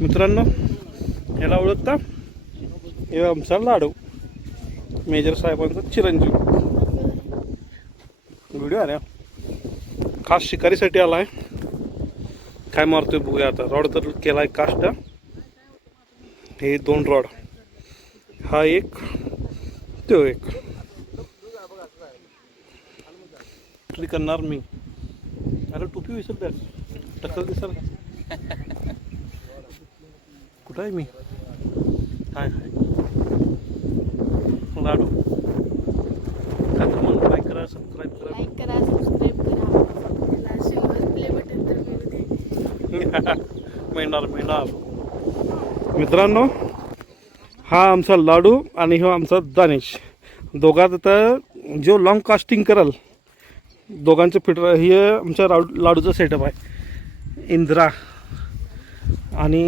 मित्रांनो, याला ओळखता? हे आमचा लाडू, मेजर साहेबांचा चिरंजीव. व्हिडिओ आल्या खास शिकारीसाठी आलाय. काय मारतोय बघूया आता. रॉड तर केलाय कास्ट. हे 2 रॉड, हा एक तो एक. करणार मी. अरे टोपी विसरते, टक्कर दिसर कुठं आहे मी? हाय हाय लाडू. काय तर म्हणून लाईक करा, सबस्क्राईब करा. प्ले बटन तर मिळणार. मित्रांनो, हा आमचा लाडू आणि हा आमचा दानिश. दोघात आता जो लॉंग कास्टिंग कराल दोघांचं फिटर. हे आमच्या लाडूचा सेटअप आहे, इंद्रा. आणि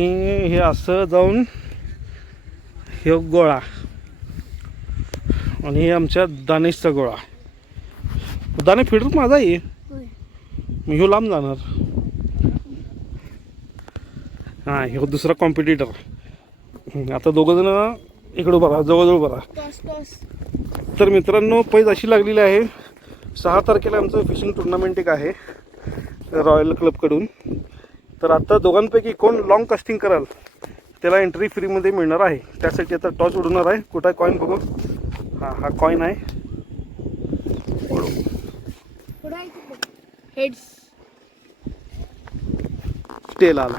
हे असं जाऊन हे गोळा, आणि हे आमच्या दानिशचा गोळा. दाने फिटर माझा आहे, मी ह्यो लांब जाणार. हां, ह्यो दुसरा कॉम्पिटिटर. आता दोघं जण इकडं उभा राहा, जवळजवळ उभा राहा. तर मित्रांनो, पैज अशी लागलेली आहे. 6 तारखेला आमचं फिशिंग टुर्नामेंट एक आहे रॉयल क्लबकडून. तर आता दोघांपैकी कोण लॉंग कास्टिंग कराल त्याला एंट्री फ्रीमध्ये मिळणार आहे. त्यासाठी आता टॉस उडवणार आहे. कुठं कॉईन बघू. हा कॉईन आहे. टेल आला.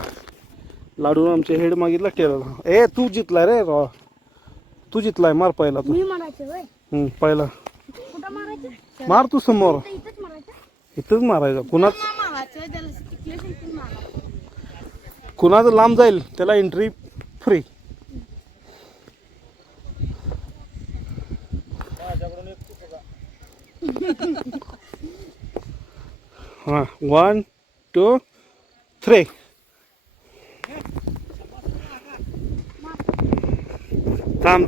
लाडून आमचे हेड मागितला, टेल आला. ए तू जितलाय रे, तू जितलाय. मार पहिला तू. पहिला मार तू समोर. इथंच मारायचं. कुणाचं लांब जाईल त्याला एंट्री फ्री. हां, 1 2 3. थांब.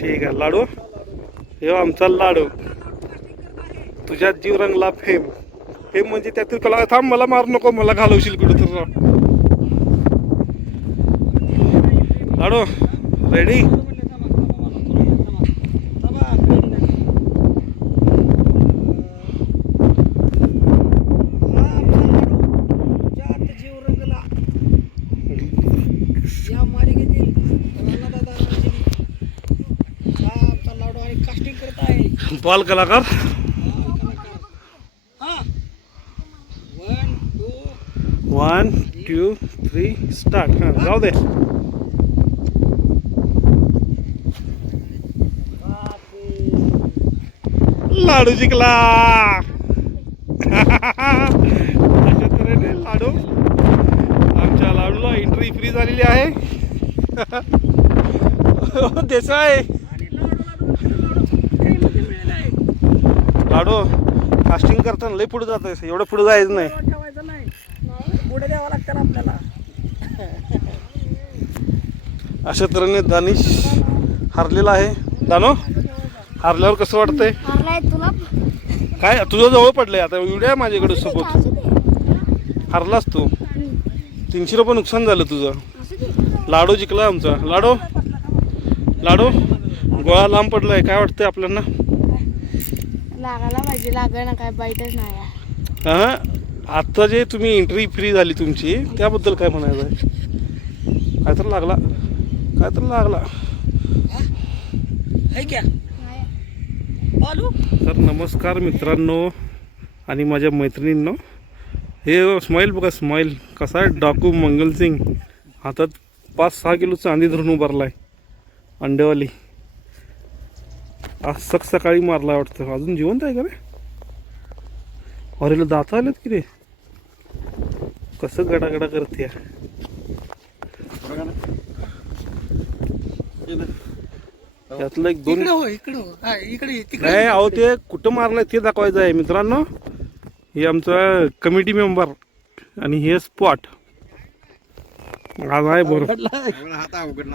ठीक आहे लाडू. हे आमचा लाडू. तुझ्या जीव रंगला फेम. फेम म्हणजे त्यातील कला. थांब, मला मार नको, मला घालवशील कुठं तर. लाडू रेडी. बाल कलाकार. 1 2 3 स्टार्ट. जाऊ दे. लाडू जिंकला. अशा तऱ्हेने लाडू, आमच्या लाडूला एंट्री फ्री झालेली आहे. देसाई लाडू कास्टिंग करताना लय पुढे जात आहे. एवढं पुढे जायचं नाही. पुढे द्यावं लागतं आपल्याला. अशा तऱ्हेने दानिश हारलेला आहे. दानो, हारल्यावर कसं वाटतंय? काय तुझं जवळ पडलंय आता. एवढ्या माझ्याकडे सोबत हारलास तू. 300 रुपये नुकसान झालं तुझं. लाडू जिंकला आमचा. लाडू गोळा लांब पडलाय. काय वाटतंय आपल्याला? लागायला पाहिजे. लागाय ना, काय बाईटच नाही. हां, आता जे तुम्ही एंट्री फ्री झाली तुमची, त्याबद्दल काय म्हणायचं आहे? काय तर लागला. तर नमस्कार मित्रांनो आणि माझ्या मैत्रिणींनो. हे स्माईल बघा, स्माईल कसा आहे. डाकू मंगलसिंग हातात 5-6 किलो चांदी धरून उभारलाय, अंडेवाली. आज सकाळी मारला वाटतं. अजून जिवंत आहे का रे? अरे दाता आलेत की रे. कसं गडागडा करते. त्यातलं 1-2 नाही. अहो ते कुठं मारलंय ते दाखवायचं आहे मित्रांनो. हे आमचा कमिटी मेंबर आणि हे स्पॉट आज आहे. बरोबर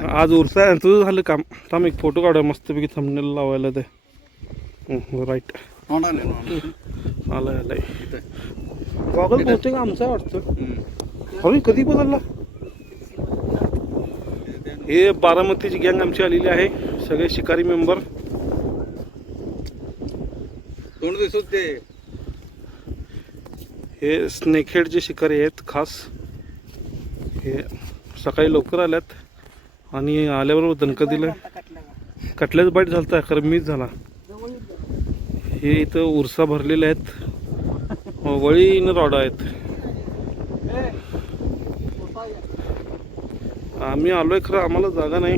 आज उरसा आहे. तुझं झालं काम. थांब, एक फोटो काढूया मस्तपैकी थंबनेल लावायला. ते राईट आलाय. गॉगल बहुतेक आमचा वाटतं. अरे कधी बदलला? हे बारामतीची गँग आमची आलेली आहे, सगळे शिकारी मेंबर. तोंड दिसत ते हे स्नेकहेडचे शिकारी आहेत खास. हे सकाळी लवकर आल्यात आणि आल्याबरोबर दणकं दिलं. कटल्याच बाईट झालता, खरं मीच झाला. हे इथं उरसा भरलेले आहेत, वळीनं रॉड आहेत. आम्ही आलोय खरं आम्हाला जागा नाही.